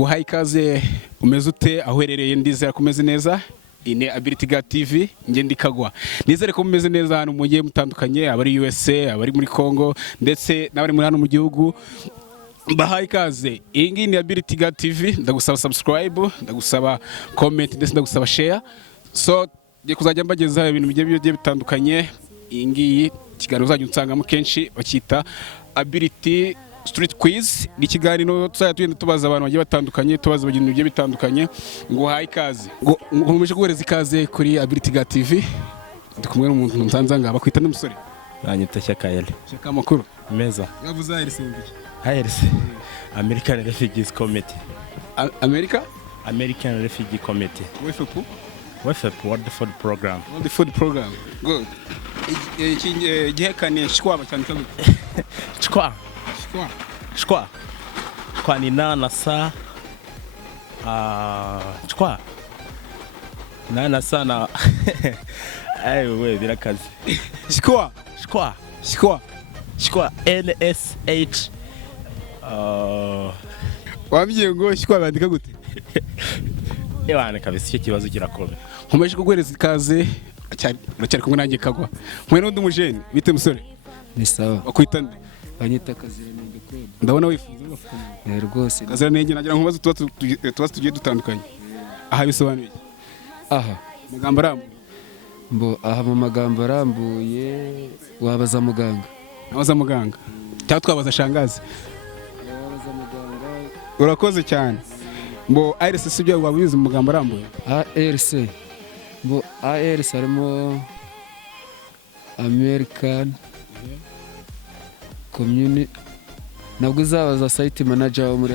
Uhaye ikaze umeze ute aho uherereye ndizera ko umeze neza. Ine Ability God TV ngende ikagwa. Nizere ko umeze neza hano mu gihe mutandukanye abari USA, abari muri Congo ndetse n'abari muri hano mu gihugu. Bahaye ikaze. Iyi ngiyi ni Ability God TV, ndagusaba subscribe, ndagusaba comment ndetse ndagusaba share. So ngiye kuzajya mbagezaho ibintu bigiye bitandukanye. Iyi ngiyi kiganiro uzajya unsangamo kenshi bakita Ability Street Quiz ni kiganiro tuzajya tugenda tubaza abantu bagiye batandukanye, tubaza ibintu bigiye bitandukanye. Ngo haye ikaze, nkomeje guhereza ikaze kuri Ability God TV. Ndi kumwe n'umuntu nsanzanga bakwita n'umusore Banyita Shyaka. Shyaka makuru Meza. yavuze ARC ARC American Refugees Committee. American Refugee Committee. WFP World Food Program. World Food Program. Good. Gihekane shikwa cyandika gute? Shkwa ni na sa shkwa na sana ayo we birakaze. Shkwa NSH wabyiye ngo shikwa bandika gute? Ewana kabisa icyo kibazo kirakomeye. Nkomeje kuguhereza ikaze cyari kumwe nanjye kagwa. Mwe n'undi mujeni bite musore? Ni sawa. Bakwita nde? Banyita Kaziranenge Claude. Ndabona wifuza bafite. Rwose. Kaziranenge nagira nkubaze tuba tugiye dutandukanye. Aha bisobanuye. Aha. Magambo arambuye. Aha mu magambo arambuye wabaza muganga. Wabaza muganga. Cyangwa twabaza shangazi. Wabaza muganga. Urakoze cyane. ARC sibyo wabizi mu magambo arambuye. ARC. ARC harimo American Community. Nabwo uzabaza site manager wo muri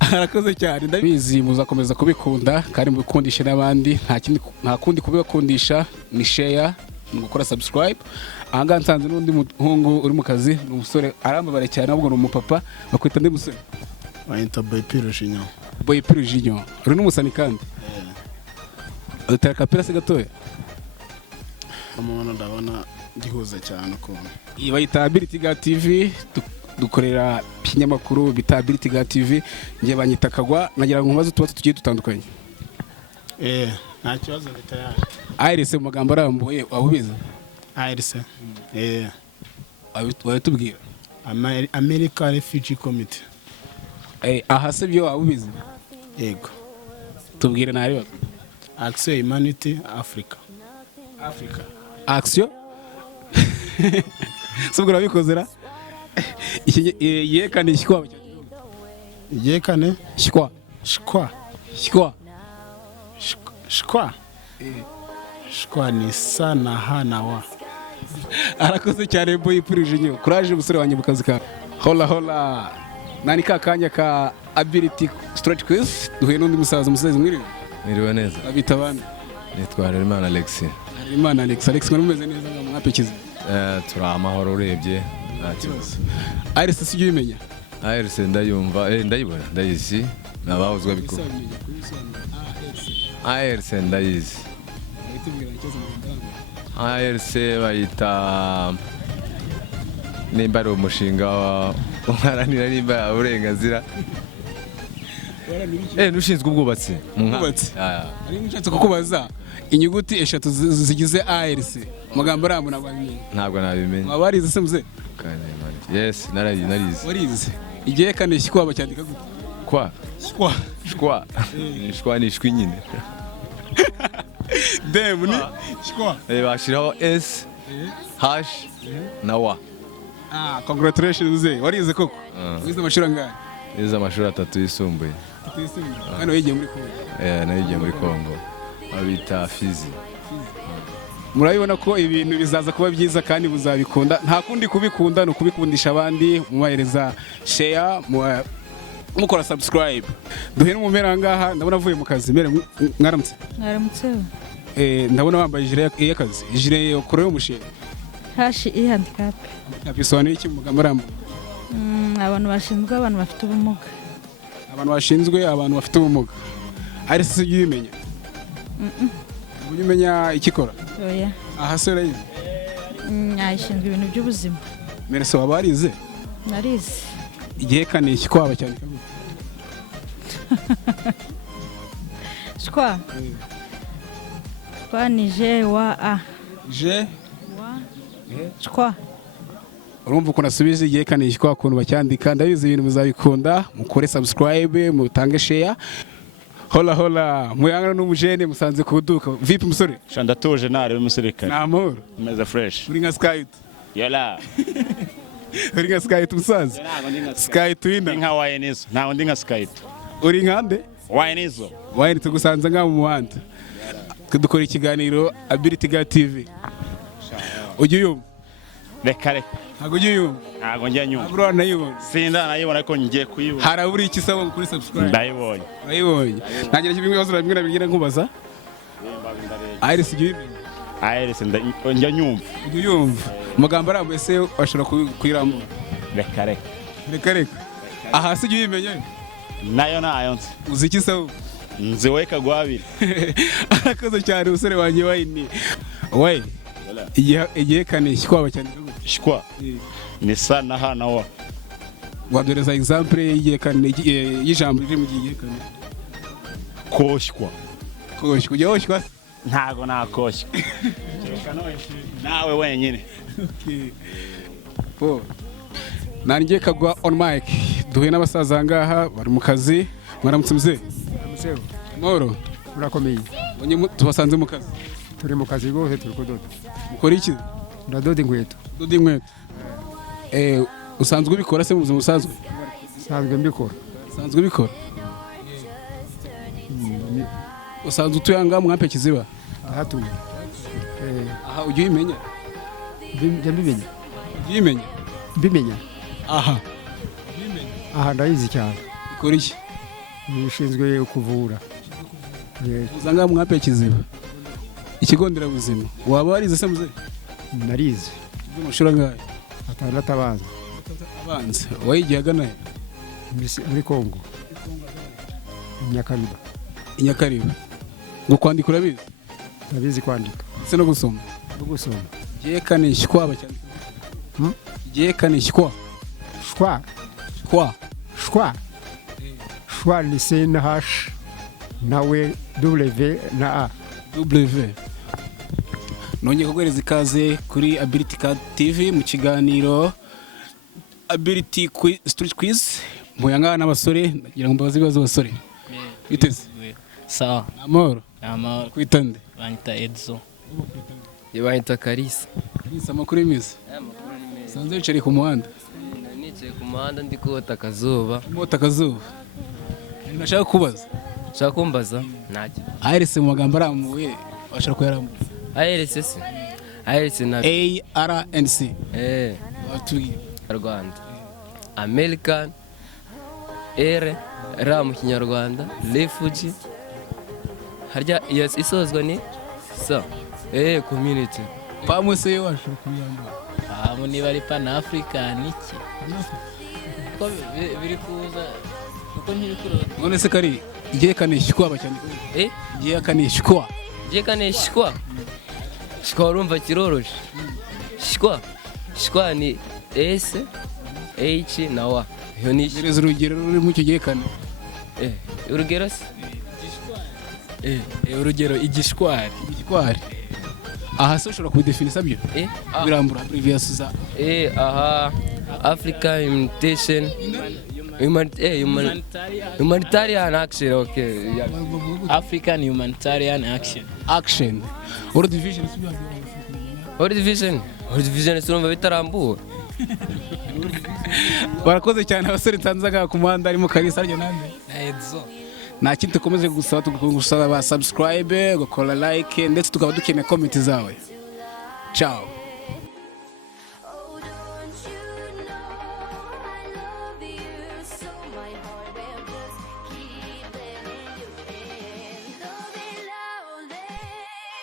arakoze cyane ndabizi muzakomeza kubikunda kandi mubikundishe n'abandi nta kundi kubikundisha ni share ni gukora subscribe. Ahanga nsanze n'undi muhungu uri mu kazi n'umusore arambabare cyane ahubwo n'umupapa bakwita ndi musore Banyita Boy Pirujinyo uri n'umusani kandi utara kapira se gatoya amubona ndabona gihuza cyane ukuntu iyi bayita Ability God TV dukorera kinyamakuru bita Ability God TV ngiye banyita kagwa nagira ngo nkubaze tuba tugiye dutandukanye nta kibazo bitayari ARC mu magambo arambuye wabubiza ARC wabitubwira American Refugee Committee aha se byo wabubiza yego tubwire nari Action Humanity Africa Action subwo bikozera yekane shikwa yekane shikwa ni sana hana wa arakoze cyane Boy Pirujinyo courage musore wanjye bukazi ka hola nani kakanya ka Ability Street Quiz duhuye n'undi musaza mwiriwe Niriwe neza. Abita bana. Nitwa Harerimana Alex. Harerimana Alex mwumeze neza mwapekiza. Tura amahoro urebye nta kibazo. ARC sijye bimenya. ARC ndayumva ndayibona ndayizi nabahuzwa biko. ARC ndayizi. ARC bayita nimba ari umushinga uharanira nimba uburenganzira nushinzwe ubwubatsi ari nshatse kukubaza inyuguti eshatu zigize ARC magambo arambu ntabwo nabimenye wabarize se muze yes narize warize igihe kane shikwa bacyandika gute shkwa ni shwi nyine dem ni shkwa bashiraho S hash na wa congratulations warize koko wize amashuri angahe Iza amashuri 3 yisumbuye. Hano yigiye muri Kongo. Nayigiye muri Kongo. Abita Fizi. Murabibona ko ibintu bizaza kuba byiza kandi muzabikunda. Nta kundi kubikunda no kubikundisha abandi mubahereza share mukora subscribe. Duhe n'umumera ngaha ndabona avuye mu kazi. Mwaramutse. Ndabona wambaye jire y'akazi. Jire yokorewe umushinga. handicap. Bisobanuye iki mu magambo arambuye? Abantu bashinzwe abantu bafite ubumuga. Abantu bashinzwe abantu bafite ubumuga. ARC sijye bimenya. Ubimenya ikikora? Oya. Aha se urayizi? Ayishinzwe ibintu by'ubuzima. Merese wabarize? Narize. Igihe kane kikwaba cyane Shwa. Shwa ni je wa a. je Wa. Shwa. urumva ukuntu asubiza igihekane ishwa ukuntu bacyandika ndabizi ibintu muzabikunda mukore subscribe mutange share hola hola muyangana n'umujene musanze kuduka vipi musore Shandatuje nari umusirikare. namoro Meza fresh. uri nka skype Yala. uri nka skype musanze skype wina Inka wayenizo. Ntawo ndi nka Skype. uri nkande Wayenizo. wayine tugusanze nka mu muhanda dukora ikiganiro Ability Girl TV ujye uyumva Reka. ntabwo ujye uyumva Ntago njya nyumva. ntabwo urayibona Sinda nayibona ko ngiye kuyibona. harabura iki sabo kuri subscribe Ndayibonye. urayibonye ntangira ibibazo bimwe na bimwe nkubaza Iris ujye uyimenya Iris njya nyumva. ujye uyumva amagambo arambuye se washobora kuyirambura Reka. reka aha se ujye uyimenya Nayo nayo nzi. uzi iki sabo Nzi weka gwabiri. arakoze cyane umusore wanjye wayini we igihekane kwaba cyane Shwa. Ni sana hana wa. wadoreza example y'igihekane y'ijambo riri mu gihekane Koshwa. koshya kujya woshywa Ntago nakoshwa. Nawe wenyine. nanjye kagwa on mic duhuye n'abasaza ngaha bari mu kazi mwaramutse muzee Museho, moro urakomeye. tubasanze mu kazi Turi mu kazi rwose turi kudoda. mukora iki Ndadoda inkweto. doda inkweto usanzwe ubikora se mu buzima busanzwe Sanzwe mbikora. usanzwe ubikora usanzwe utuye ahangaha mu Mwampe Kiziba Ahatuye. aha ujye uyimenya Njya mbimenya. ujye uyimenya Mbimenya. aha Aha ndayizi cyane. ikora iki Nishinzwe kuvura. uzangaha mu Mwampe Kiziba ikigo nderabuzima waba warize se muzee Narizi. amashuri angahe 6 abanza. abanza wayigiye agana Muri Kongo. Nyakariba. i Nyakariba ngo kwandika urabizi Ndabizi kwandika. ndetse no gusoma No gusoma. igihekane shywa cyane igihekane shywa Shwa. kwa Shwa. Shwa ni C na H. Nawe W na A. W nongeye kuguhereza ikaze kuri Ability Girl TV mu kiganiro Ability Street Quiz muyangana n'abasore ndagira ngo mbabaze ibibazo abasore biteze Sawa. amahoro Amahoro. kwitande Banyita Edso. Yabanyita Kalisa. Kalisa amakuru y'imizi sanze wicaye ku muhanda Nicaye ku muhanda ndi kota akazuba. mota akazuba nashaka kubaza Ushaka kumbaza? Ntacyo. Iris mu magambo arambuye washaka kuyarambura ARC se? ARC na ARNC watubwira Rwanda. American R ra mu Kinyarwanda refugee. Harya yes isozwa ni so community. pamuse yo washaka kuyarambura Abo niba ari Pan African iki? Ko biri kuza uko nkiri kurota. none se kari igihekane shywa cyane igihekane shywa Igihekane shwa. Shwa urumva kiroroshe. Shwa ni S H na W. Iyo ni gereza urugero ruri mu icyo gihekane urugero se? Urugero igishwari. igitwari aha se ushobora kubidefinisa byo birambura abbreviation za Aha Africa Humanitarian Humanitarian Action, okay. Yeah. African Humanitarian Action. action World Division World Division surumva bitarambuwe. barakoze cyane abasore nsanzaga ku muhanda arimo Kalisa aryo nande Edso. nta kintu tukomeje gusaba ba subscribe gukora like ndetse tukaba dukeneye comment zawe ciao